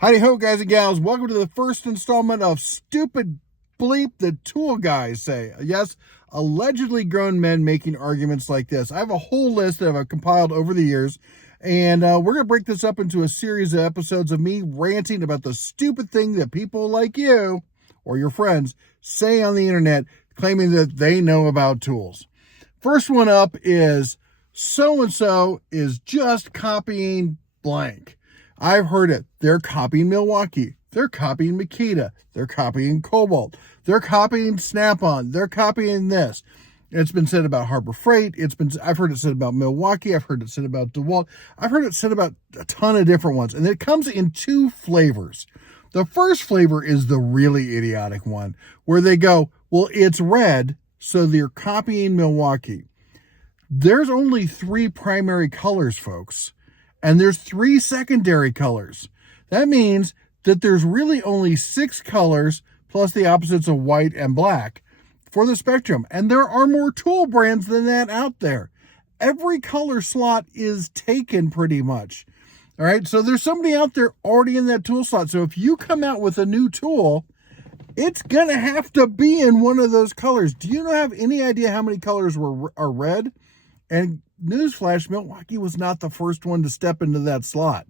Howdy ho, guys and gals. Welcome to the first installment of Stupid Bleep the Tool Guys Say. Yes, allegedly grown men making arguments like this. I have a whole list that I've compiled over the years, and we're going to break this up into a series of episodes of me ranting about the stupid thing that people like you or your friends say on the internet, claiming that they know about tools. First one up is so-and-so is just copying blank. I've heard it. They're copying Milwaukee. They're copying Makita. They're copying Cobalt. They're copying Snap-on. They're copying this. It's been said about Harbor Freight. I've heard it said about Milwaukee. I've heard it said about DeWalt. I've heard it said about a ton of different ones. And it comes in two flavors. The first flavor is the really idiotic one where they go, well, it's red, so they're copying Milwaukee. There's only three primary colors, folks. And there's three secondary colors. That means that there's really only 6 colors plus the opposites of white and black for the spectrum. And there are more tool brands than that out there. Every color slot is taken pretty much. All right. So there's somebody out there already in that tool slot. So if you come out with a new tool, it's going to have to be in one of those colors. Do you have any idea how many colors are red? And newsflash, Milwaukee was not the first one to step into that slot.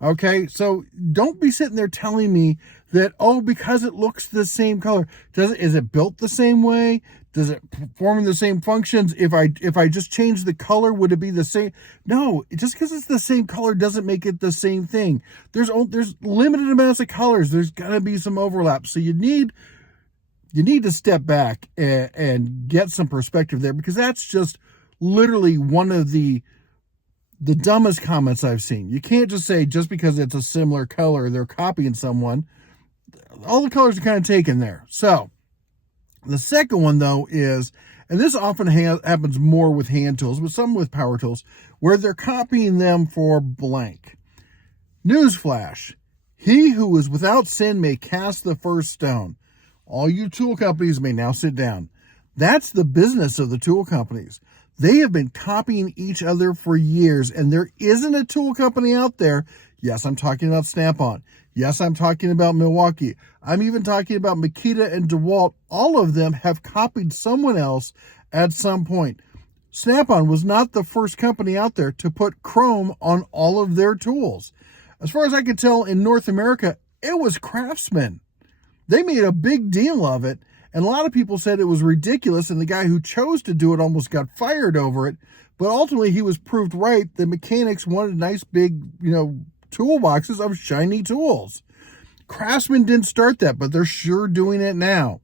Okay, so don't be sitting there telling me that, oh, because it looks the same color. Is it built the same way? Does it perform the same functions? If I just change the color, would it be the same? No, just because it's the same color doesn't make it the same thing. There's limited amounts of colors. There's got to be some overlap. So you need to step back and get some perspective there, because that's just literally one of the dumbest comments I've seen. You can't just say just because it's a similar color, they're copying someone. All the colors are kind of taken there. So the second one, though, is, and this often happens more with hand tools, but some with power tools, where they're copying them for blank. Newsflash, he who is without sin may cast the first stone. All you tool companies may now sit down. That's the business of the tool companies. They have been copying each other for years, and there isn't a tool company out there. Yes, I'm talking about Snap-on. Yes, I'm talking about Milwaukee. I'm even talking about Makita and DeWalt. All of them have copied someone else at some point. Snap-on was not the first company out there to put chrome on all of their tools. As far as I can tell, in North America, it was Craftsman. They made a big deal of it. And a lot of people said it was ridiculous, and the guy who chose to do it almost got fired over it. But ultimately, he was proved right. The mechanics wanted nice big, toolboxes of shiny tools. Craftsman didn't start that, but they're sure doing it now.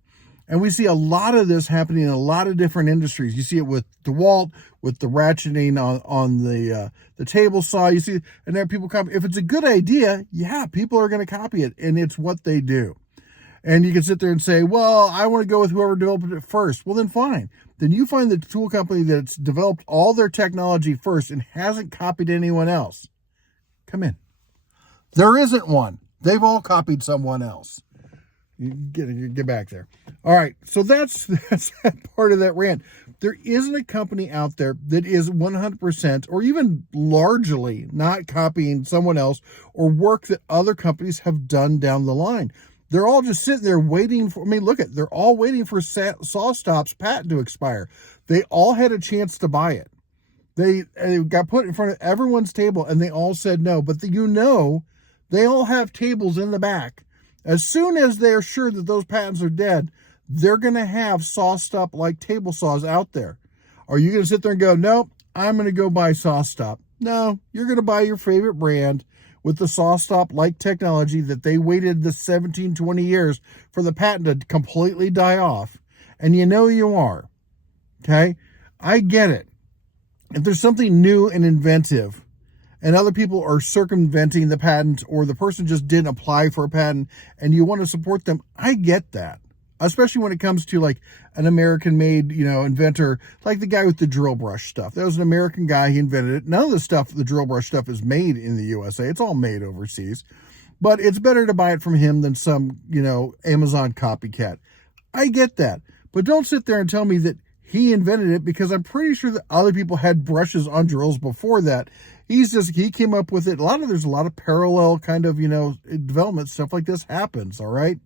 And we see a lot of this happening in a lot of different industries. You see it with DeWalt, with the ratcheting on the table saw. You see, and there people copy. If it's a good idea, yeah, people are going to copy it, and it's what they do. And you can sit there and say, well, I want to go with whoever developed it first. Well, then fine. Then you find the tool company that's developed all their technology first and hasn't copied anyone else. Come in. There isn't one. They've all copied someone else. You get back there. All right. So that's that part of that rant. There isn't a company out there that is 100% or even largely not copying someone else or work that other companies have done down the line. They're all just sitting there waiting for, they're all waiting for SawStop's patent to expire. They all had a chance to buy it. They got put in front of everyone's table and they all said no. But they all have tables in the back. As soon as they're sure that those patents are dead, they're going to have SawStop like table saws out there. Are you going to sit there and go, nope, I'm going to go buy SawStop? No, you're going to buy your favorite brand with the SawStop-like technology that they waited the 17, 20 years for the patent to completely die off. And you are. Okay? I get it. If there's something new and inventive, and other people are circumventing the patent, or the person just didn't apply for a patent, and you want to support them, I get that. Especially when it comes to like an American-made, inventor, like the guy with the drill brush stuff. That was an American guy. He invented it. None of the drill brush stuff is made in the USA. It's all made overseas. But it's better to buy it from him than some, Amazon copycat. I get that. But don't sit there and tell me that he invented it, because I'm pretty sure that other people had brushes on drills before that. He came up with it. There's a lot of parallel kind of, development stuff like this happens. All right.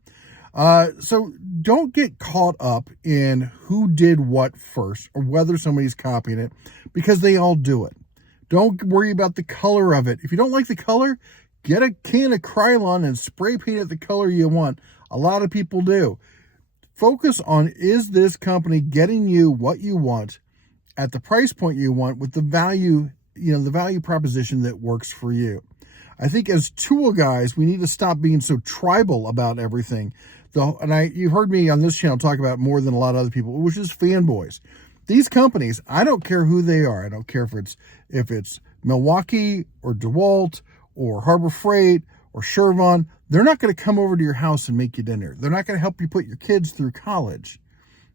So don't get caught up in who did what first or whether somebody's copying it, because they all do it. Don't worry about the color of it. If you don't like the color, get a can of Krylon and spray paint it the color you want. A lot of people do. Focus on, is this company getting you what you want at the price point you want with the value, the value proposition that works for you. I think as tool guys, we need to stop being so tribal about everything. You've heard me on this channel talk about more than a lot of other people, which is fanboys. These companies, I don't care who they are. I don't care if it's Milwaukee or DeWalt or Harbor Freight or Shervon. They're not going to come over to your house and make you dinner. They're not going to help you put your kids through college.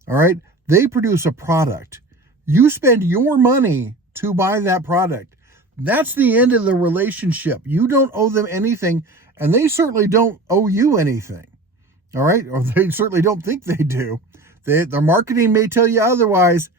All right? They produce a product. You spend your money to buy that product. That's the end of the relationship. You don't owe them anything, and they certainly don't owe you anything. All right? Or they certainly don't think they do. Their marketing may tell you otherwise.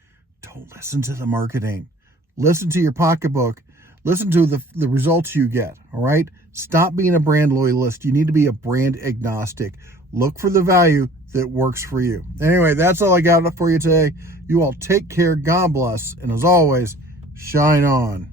Don't listen to the marketing. Listen to your pocketbook. Listen to the results you get. All right? Stop being a brand loyalist. You need to be a brand agnostic. Look for the value that works for you. Anyway, that's all I got for you today. You all take care. God bless. And as always, shine on.